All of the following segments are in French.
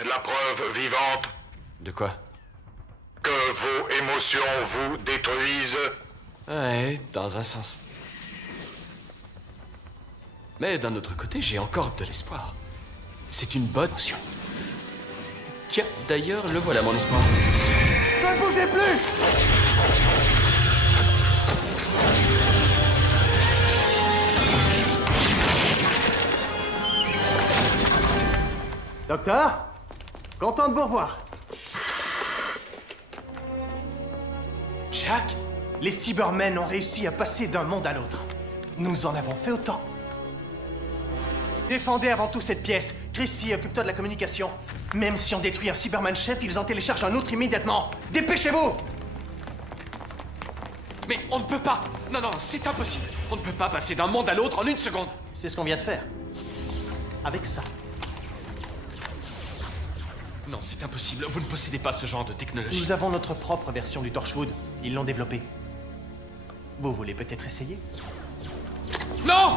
êtes la preuve vivante De quoi? que vos émotions vous détruisent. Ouais, dans un sens. Mais d'un autre côté, j'ai encore de l'espoir. C'est une bonne option. Tiens, d'ailleurs, le voilà mon espoir. Ne bougez plus! Docteur? Content de vous revoir. Jack? Les Cybermen ont réussi à passer d'un monde à l'autre. Nous en avons fait autant. Défendez avant tout cette pièce. Chrissy, occupe-toi de la communication. Même si on détruit un Cyberman chef, ils en téléchargent un autre immédiatement. Dépêchez-vous! Mais on ne peut pas! Non, non, c'est impossible! On ne peut pas passer d'un monde à l'autre en une seconde! C'est ce qu'on vient de faire. Avec ça. Non, c'est impossible. Vous ne possédez pas ce genre de technologie. Nous avons notre propre version du Torchwood. Ils l'ont développée. Vous voulez peut-être essayer? Non!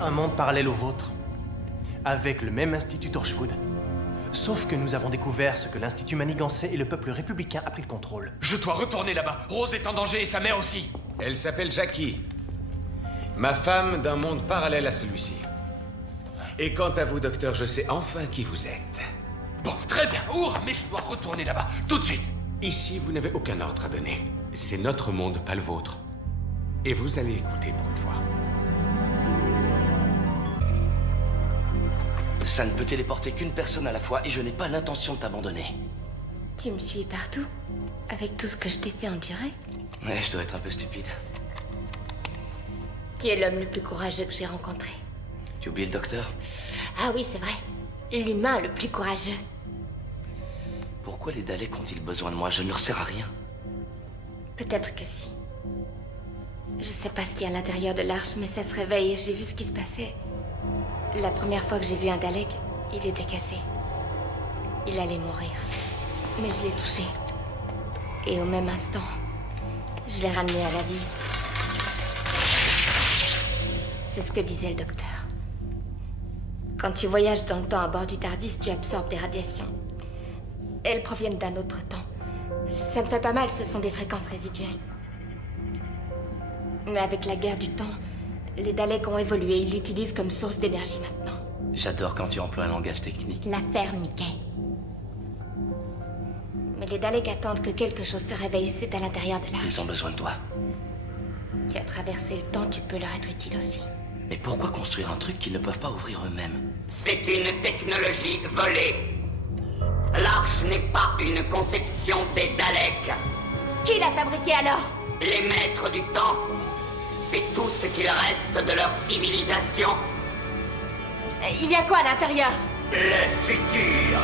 Un monde parallèle au vôtre. Avec le même Institut Torchwood. Sauf que nous avons découvert ce que l'Institut manigançait et le peuple républicain a pris le contrôle. Je dois retourner là-bas. Rose est en danger et sa mère aussi. Elle s'appelle Jackie. Ma femme d'un monde parallèle à celui-ci. Et quant à vous, docteur, je sais enfin qui vous êtes. Bon, très bien. Hurrah, mais je dois retourner là-bas. Tout de suite. Ici, vous n'avez aucun ordre à donner. C'est notre monde, pas le vôtre. Et vous allez écouter pour une fois. Ça ne peut téléporter qu'une personne à la fois et je n'ai pas l'intention de t'abandonner. Tu me suis partout? Avec tout ce que je t'ai fait endurer? Ouais, je dois être un peu stupide. Tu es l'homme le plus courageux que j'ai rencontré. Tu oublies le docteur? Ah oui, c'est vrai. L'humain le plus courageux. Pourquoi les Daleks ont-ils besoin de moi? Je ne leur sers à rien. Peut-être que si. Je sais pas ce qu'il y a à l'intérieur de l'arche, mais ça se réveille et j'ai vu ce qui se passait. La première fois que j'ai vu un Dalek, il était cassé. Il allait mourir. Mais je l'ai touché. Et au même instant, je l'ai ramené à la vie. C'est ce que disait le docteur. Quand tu voyages dans le temps à bord du TARDIS, tu absorbes des radiations. Elles proviennent d'un autre temps. Ça ne fait pas mal, ce sont des fréquences résiduelles. Mais avec la guerre du temps, les Daleks ont évolué, ils l'utilisent comme source d'énergie maintenant. J'adore quand tu emploies un langage technique. L'affaire Mickey. Mais les Daleks attendent que quelque chose se réveille, c'est à l'intérieur de l'arche. Ils ont besoin de toi. Tu as traversé le temps, tu peux leur être utile aussi. Mais pourquoi construire un truc qu'ils ne peuvent pas ouvrir eux-mêmes? C'est une technologie volée. L'arche n'est pas une conception des Daleks. Qui l'a fabriquée alors? Les maîtres du temps. C'est tout ce qu'il reste de leur civilisation. Il y a quoi à l'intérieur? Le futur.